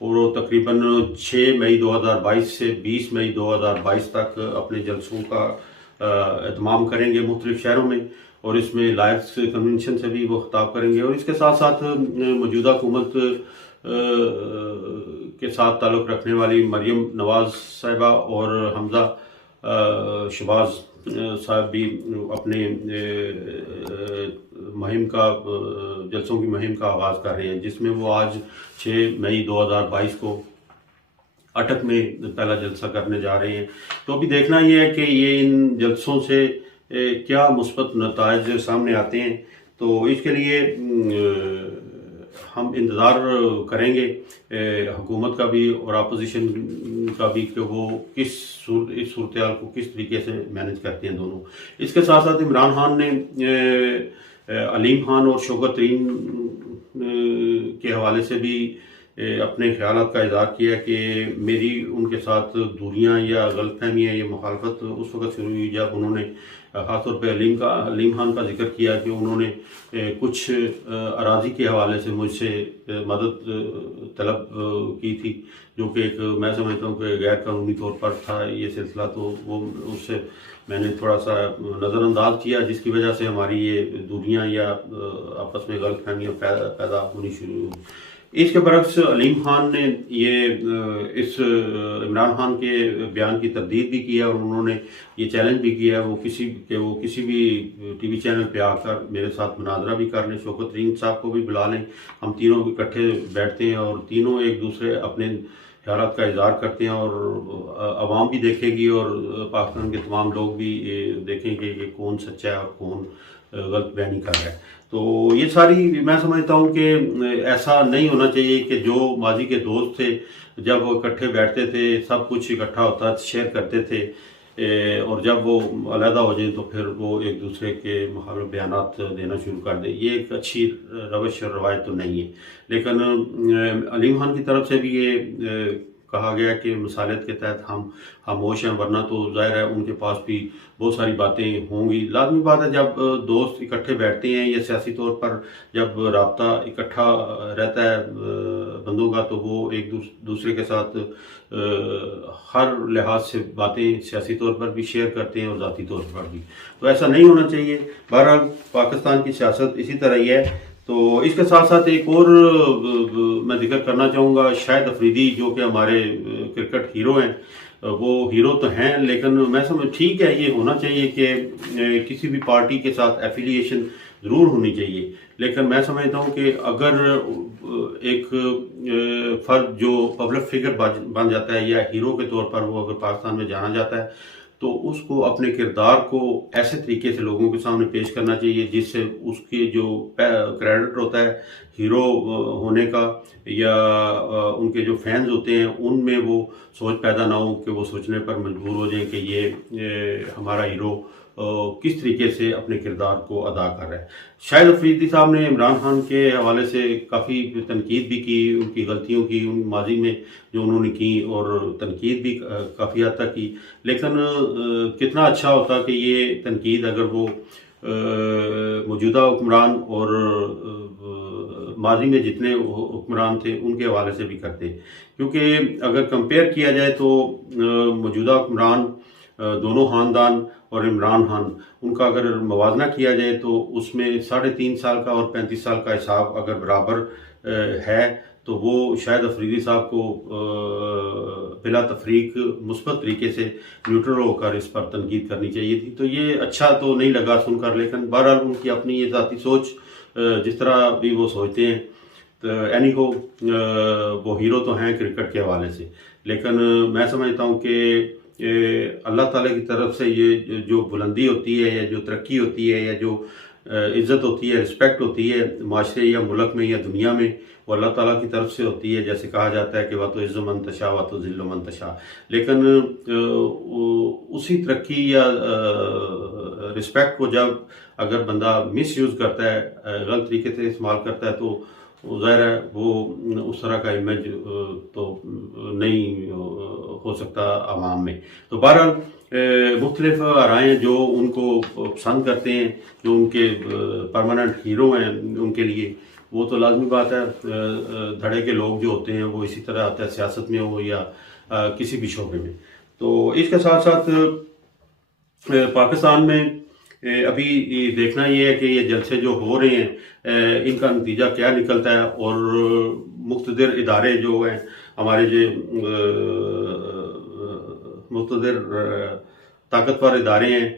اور وہ تقریباً 6 مئی 2022 سے 20 مئی 2022 تک اپنے جلسوں کا اہتمام کریں گے مختلف شہروں میں، اور اس میں لائرز کنونشن سے بھی وہ خطاب کریں گے، اور اس کے ساتھ ساتھ موجودہ حکومت کے ساتھ تعلق رکھنے والی مریم نواز صاحبہ اور حمزہ شہباز صاحب بھی اپنے مہم کا جلسوں کی مہم کا آغاز کر رہے ہیں، جس میں وہ آج 6 مئی 2022 کو اٹک میں پہلا جلسہ کرنے جا رہے ہیں۔ تو ابھی دیکھنا یہ ہے کہ یہ ان جلسوں سے کیا مثبت نتائج سامنے آتے ہیں، تو اس کے لیے ہم انتظار کریں گے حکومت کا بھی اور اپوزیشن کا بھی کہ وہ اس صورتحال کو کس طریقے سے مینج کرتے ہیں دونوں۔ اس کے ساتھ ساتھ عمران خان نے علیم خان اور شوکت ترین کے حوالے سے بھی اپنے خیالات کا اظہار کیا کہ میری ان کے ساتھ دوریاں یا غلط فہمیاں یا مخالفت اس وقت شروع ہوئی جب انہوں نے خاص طور پہ علیم خان کا ذکر کیا کہ انہوں نے کچھ اراضی کے حوالے سے مجھ سے مدد طلب کی تھی، جو کہ ایک میں سمجھتا ہوں کہ غیر قانونی طور پر تھا یہ سلسلہ، تو وہ اس سے میں نے تھوڑا سا نظر انداز کیا، جس کی وجہ سے ہماری یہ دوریاں یا آپس میں غلط فہمیاں پیدا ہونی شروع ہوئی۔ اس کے برعکس علیم خان نے یہ اس عمران خان کے بیان کی تردید بھی کیا، اور انہوں نے یہ چیلنج بھی کیا وہ کسی بھی ٹی وی چینل پہ آ کر میرے ساتھ مناظرہ بھی کر لیں، شوکت ترین صاحب کو بھی بلا لیں، ہم تینوں اکٹھے بیٹھتے ہیں اور تینوں ایک دوسرے اپنے خیالات کا اظہار کرتے ہیں، اور عوام بھی دیکھے گی اور پاکستان کے تمام لوگ بھی دیکھیں گے کہ کون سچا ہے اور کون غلط بیانی کر رہا ہے۔ تو یہ ساری میں سمجھتا ہوں کہ ایسا نہیں ہونا چاہیے کہ جو ماضی کے دوست تھے جب وہ اکٹھے بیٹھتے تھے، سب کچھ اکٹھا ہوتا شیئر کرتے تھے، اور جب وہ علیحدہ ہو جائیں تو پھر وہ ایک دوسرے کے مخالف بیانات دینا شروع کر دیں۔ یہ ایک اچھی روش اور روایت تو نہیں ہے، لیکن علیم خان کی طرف سے بھی یہ کہا گیا کہ مصالحت کے تحت ہم خاموش ہیں، ورنہ تو ظاہر ہے ان کے پاس بھی بہت ساری باتیں ہوں گی۔ لازمی بات ہے جب دوست اکٹھے بیٹھتے ہیں یا سیاسی طور پر جب رابطہ اکٹھا رہتا ہے بندوں کا، تو وہ ایک دوسرے کے ساتھ ہر لحاظ سے باتیں سیاسی طور پر بھی شیئر کرتے ہیں اور ذاتی طور پر بھی، تو ایسا نہیں ہونا چاہیے۔ بہرحال پاکستان کی سیاست اسی طرح ہی ہے۔ تو اس کے ساتھ ساتھ ایک اور میں ذکر کرنا چاہوں گا، شاہد افریدی جو کہ ہمارے کرکٹ ہیرو ہیں، وہ ہیرو تو ہیں لیکن میں ٹھیک ہے، یہ ہونا چاہیے کہ کسی بھی پارٹی کے ساتھ ایفیلیشن ضرور ہونی چاہیے، لیکن میں سمجھتا ہوں کہ اگر ایک فرد جو پبلک فگر بن جاتا ہے یا ہیرو کے طور پر وہ اگر پاکستان میں جانا جاتا ہے، تو اس کو اپنے کردار کو ایسے طریقے سے لوگوں کے سامنے پیش کرنا چاہیے جس سے اس کے جو کریڈٹ ہوتا ہے ہیرو ہونے کا یا ان کے جو فینز ہوتے ہیں ان میں وہ سوچ پیدا نہ ہو کہ وہ سوچنے پر مجبور ہو جائیں کہ یہ ہمارا ہیرو کس طریقے سے اپنے کردار کو ادا کر رہا ہے۔ شاہد افریدی صاحب نے عمران خان کے حوالے سے کافی تنقید بھی کی، ان کی غلطیوں کی، ان ماضی میں جو انہوں نے کی، اور تنقید بھی کافی حد تک کی، لیکن کتنا اچھا ہوتا کہ یہ تنقید اگر وہ موجودہ حکمران اور ماضی میں جتنے حکمران تھے ان کے حوالے سے بھی کرتے، کیونکہ اگر کمپیئر کیا جائے تو موجودہ حکمران دونوں خاندان اور عمران خان ان کا اگر موازنہ کیا جائے تو اس میں 3.5 سال کا اور 35 سال کا حساب اگر برابر ہے تو وہ شاہد افریدی صاحب کو بلا تفریق مثبت طریقے سے نیوٹرل ہو کر اس پر تنقید کرنی چاہیے تھی۔ تو یہ اچھا تو نہیں لگا سن کر، لیکن بہرحال ان کی اپنی یہ ذاتی سوچ جس طرح بھی وہ سوچتے ہیں، اینی ہو وہ ہیرو تو ہیں کرکٹ کے حوالے سے، لیکن میں سمجھتا ہوں کہ اللہ تعالیٰ کی طرف سے یہ جو بلندی ہوتی ہے یا جو ترقی ہوتی ہے یا جو عزت ہوتی ہے، رسپیکٹ ہوتی ہے معاشرے یا ملک میں یا دنیا میں، وہ اللہ تعالیٰ کی طرف سے ہوتی ہے۔ جیسے کہا جاتا ہے کہ وَتُعِزُّ مَن تَشَاءُ وَتُذِلُّ مَن تَشَاءُ، لیکن اسی ترقی یا رسپیکٹ کو جب اگر بندہ مس یوز کرتا ہے، غلط طریقے سے استعمال کرتا ہے، تو ظاہر ہے وہ اس طرح کا امیج تو نہیں ہو سکتا عوام میں۔ تو بہرحال مختلف رائیں جو ان کو پسند کرتے ہیں، جو ان کے پرماننٹ ہیرو ہیں ان کے لیے، وہ تو لازمی بات ہے، دھڑے کے لوگ جو ہوتے ہیں وہ اسی طرح آتے ہیں، سیاست میں ہو یا کسی بھی شعبے میں۔ تو اس کے ساتھ ساتھ پاکستان میں ابھی دیکھنا یہ ہے کہ یہ جلسے جو ہو رہے ہیں ان کا نتیجہ کیا نکلتا ہے، اور مقتدر ادارے جو ہیں ہمارے جو مقتدر طاقتور ادارے ہیں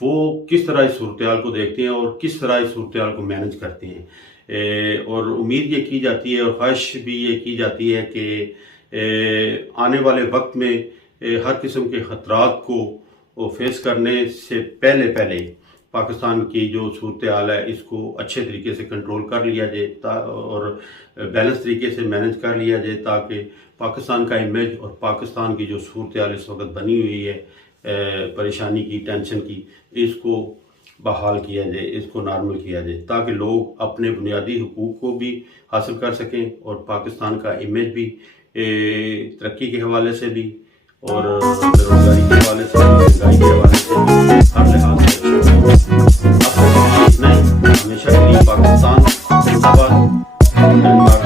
وہ کس طرح اس صورتحال کو دیکھتے ہیں اور کس طرح اس صورتحال کو مینج کرتے ہیں۔ اور امید یہ کی جاتی ہے اور خواہش بھی یہ کی جاتی ہے کہ آنے والے وقت میں ہر قسم کے خطرات کو فیس کرنے سے پہلے پاکستان کی جو صورتحال ہے اس کو اچھے طریقے سے کنٹرول کر لیا جائے اور بیلنس طریقے سے مینج کر لیا جائے، تاکہ پاکستان کا امیج اور پاکستان کی جو صورتحال اس وقت بنی ہوئی ہے پریشانی کی، ٹینشن کی، اس کو بحال کیا جائے، اس کو نارمل کیا جائے، تاکہ لوگ اپنے بنیادی حقوق کو بھی حاصل کر سکیں اور پاکستان کا امیج بھی ترقی کے حوالے سے بھی اور بے روزگاری کے حوالے سے بھی، مہنگائی کے حوالے سے بھی ہر لحاظ سے